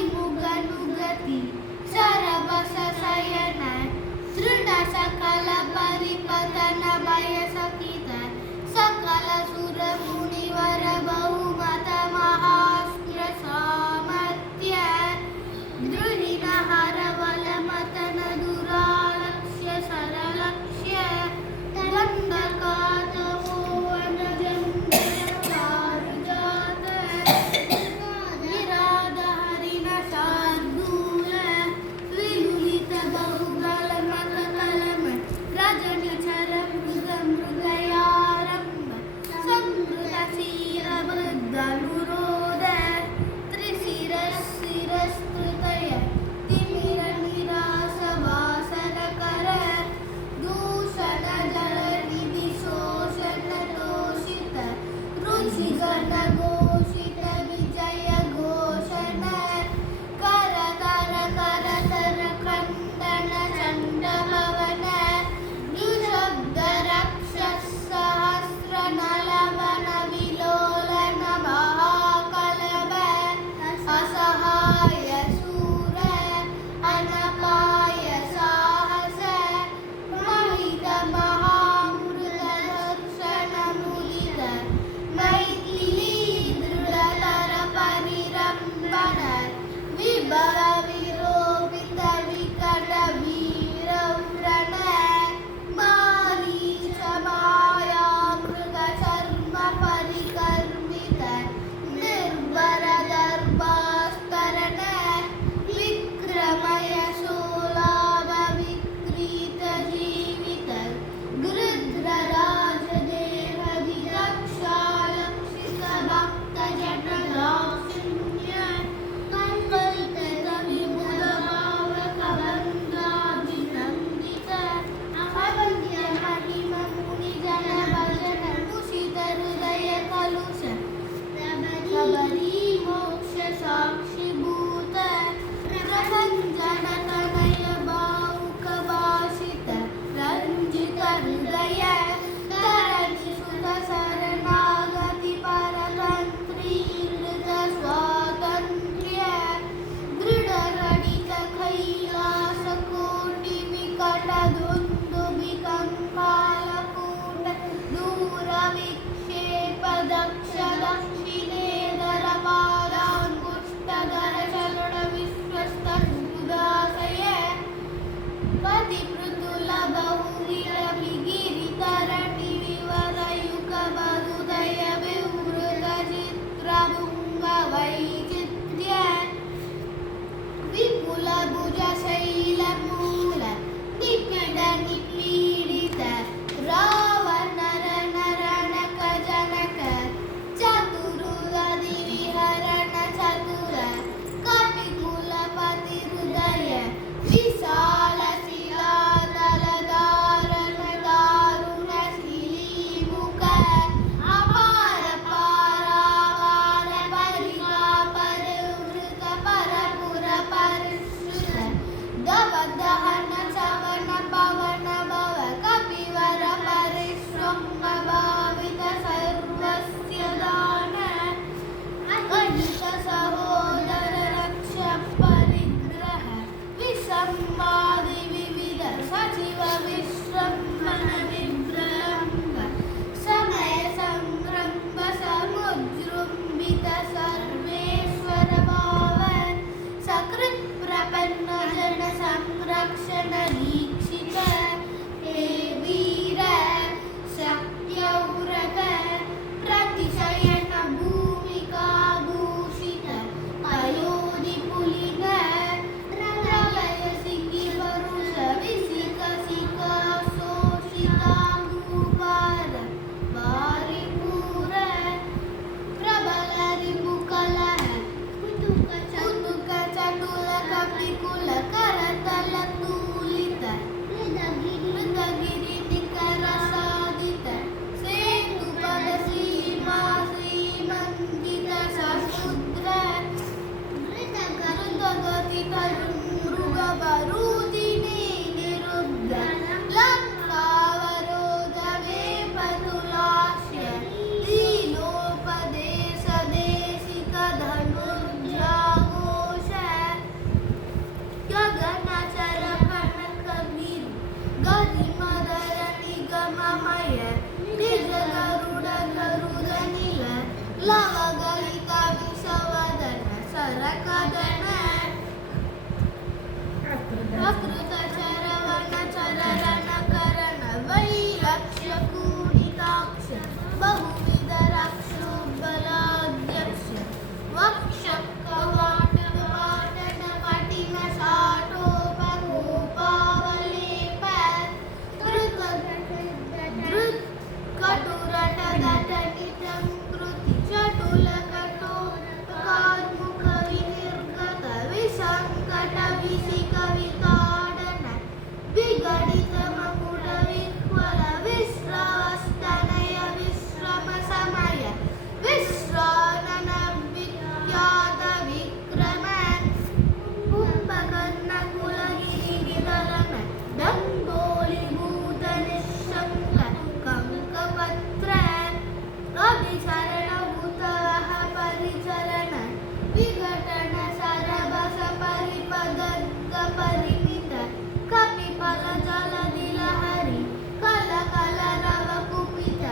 बलिमुगनुगति सर मृगवरूधिनी निरुद्ध लङ्कावरोधवे पतुलास्य लीलोपदेशदेशिकधनुर्जाघोष गगनचरकनकवीर गरिमधर निगममय निजगरुडगरुडनील लवगलिता विषवदन सरकदन प्रकृतचरवनचरणकरण वैलक्ष्यकूणिताक्ष बहुविधरक्षोबलाध्यक्ष वक्षकवाटनपटिनशाटोपगोपावलेप धृत्कटुरटदटनिटं कृतिचटुलकटोपकार्मुखविनिर्गत विसङ्कटविशिकविताडन विगडितमकुटविह्वल विश्रवस्तनय विश्रमसमय विश्रानन विख्यात विक्रम कुम्भकर्णकुलगिरिधरन डम्बोलिभूतनिःशङ्क कङ्कपत्र अभिचरणभूतवः परिचरण विघटन सरबस परिपदद्ग परिमित कपिफल जलदिलहरि कलकलरवकुपित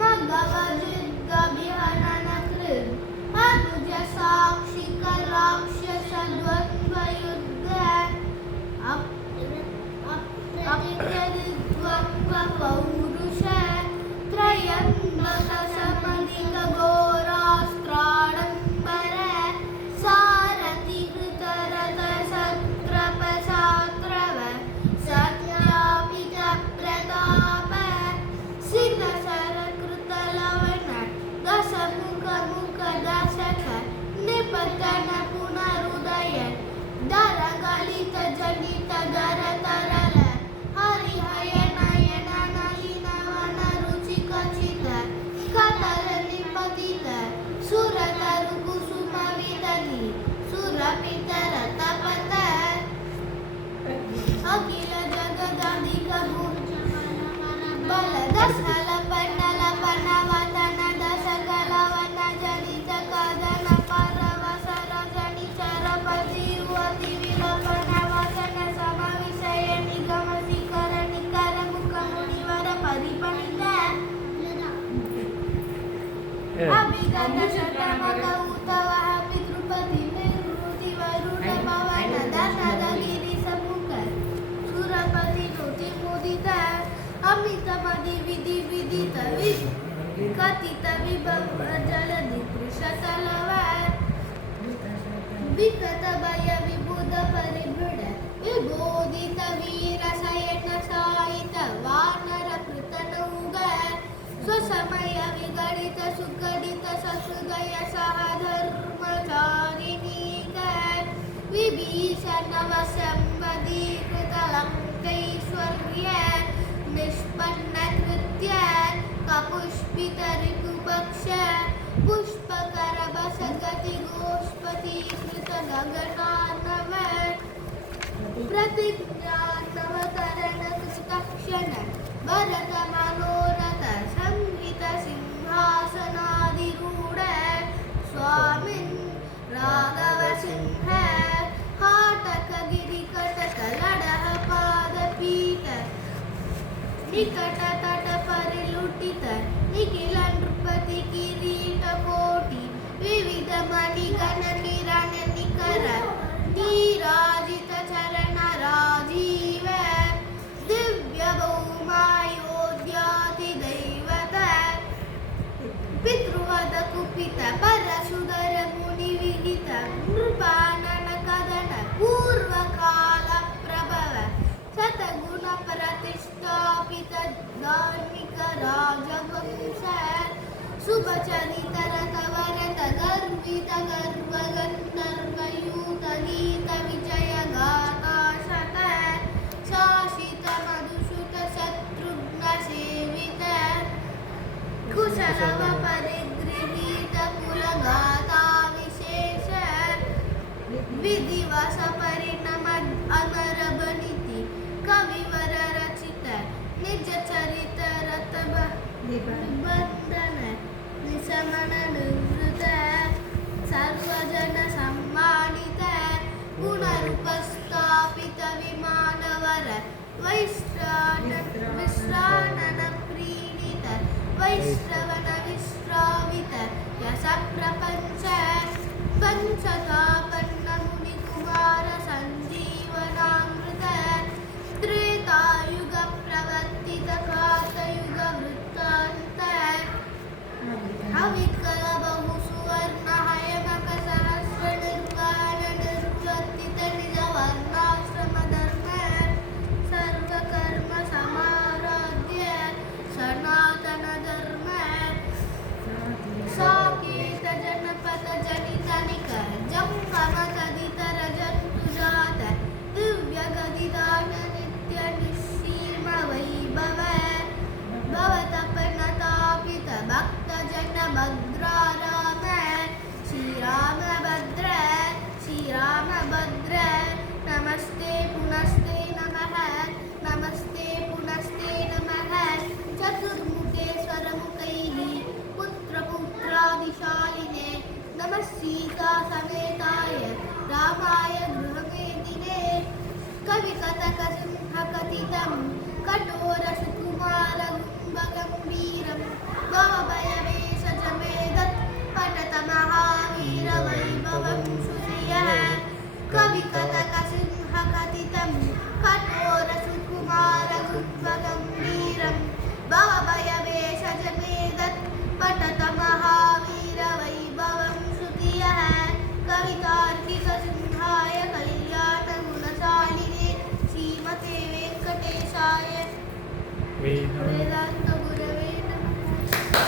मगवजुद्गभिहनन कृत् अनुज साक्षिक राक्षसद्वन्द्वयुद्ध अप्रतिद्वन्द्व पौरुष त्रयम्बक समधिक घोरास्त्राडम्बर सारथि कृतरथ सक्रपसात्रव सत्यापित प्रताप सितसर कृतलवन दशमुख दशक निपतन पुनरुदय दरगलित जनित दर तरल हरिहय नयन नलिन वन रुचिकचित कतर निपतित सुरतरु कुसुम विदधि सुरपितर तपत अखिल जगदधिक बल दशल पंडल पनवतन दशकलवन जनित कदन परवसर जनि चरपति युवति विलोकन वसन समविषय निगम शिखर निकर मुख मुनिवर परिपणित अभिगत शतमक उतवः पितृपति निवृत्ति वरुण पवन दशद गिरि समुख सुरपति नुति मुदित अमित मदि विधि विदित कथित विभव जलधि कृशतलव विकट भय विबुध परिबृढ विबोधित वीर शयन सायित वानर पृतनौग स्वसमय विगडित सुगडित ससुदय सहधर्मचारिणीक विभीषण वशम्बदीकृत लङ्कैश्वर्य निष्पन्न कृत्य कपुष्पित रिपुपक्ष पुष्पकर बसगति गोष्पतीकृत गगनार्णव प्रतिज्ञातवतरण कृतक्षण भरत मनोरथ संहित सिंहासनाधिरूढ स्वामिन् राघव सिंह हाटक गिरिकटक लडः पादपीठ निकट तट परिलुटित निखिल नृपति किरीट कोटि विविध मणिगण किरण निकर नीराजित चरण राजीव दिव्य भौमायोध्यातिदैवत पितृवद कुपित परशुधर मुनि विदित नृपानन कदन पूर्वकाल प्रभव शतगुण प्रतिष्ठापित धार्मिक राजवंश शुभचरित रतवरत गर्वित गर्व गन्धर्वयूत गीत विजय गाथा शत शासित मधुसुत शत्रुघ्न सेवित कुशलव परिगृहीत कुलगाथा विशेष विधिवश परिणम अनरबनिति कविवर रचित निज चरित रत निबंधन निशमन निवृत सर्वजन सम्मानित गुणरूपस्थापित विमानवर विश्रानन प्रीणित वैश्रवण विश्रावित यश प्रपंच पंचतापन्न मुनि कुमार संजीवनामृत त्रेतायुग प्रवर्तित कातयुग वृत्तान्त अविकल बहु सुवर्ण हयमक सहस्र निर्वाण निर्वर्तित निज वर्णाश्रम धर्म सर्वकर्म समाराध्य सनातन धर्म साकेत जनपद जनित निक जंगम तदितर जंतु जात दिव्य गदिदान नित्य निश्चीम वैभव भवतपनतापित भक्त जन भद्राराम श्रीराम भद्र नमस्ते पुनस्ते नमः नमस्ते पुनस्ते नमः चतुर्मुखेश्वर मुखैः पुत्रपुत्रादिशालिने नमः सीता समेताय रामाय गृहमेदिने कविकथक सिंहकथितं कठोर सुकुमार गुम्बगम्भीरं भवभय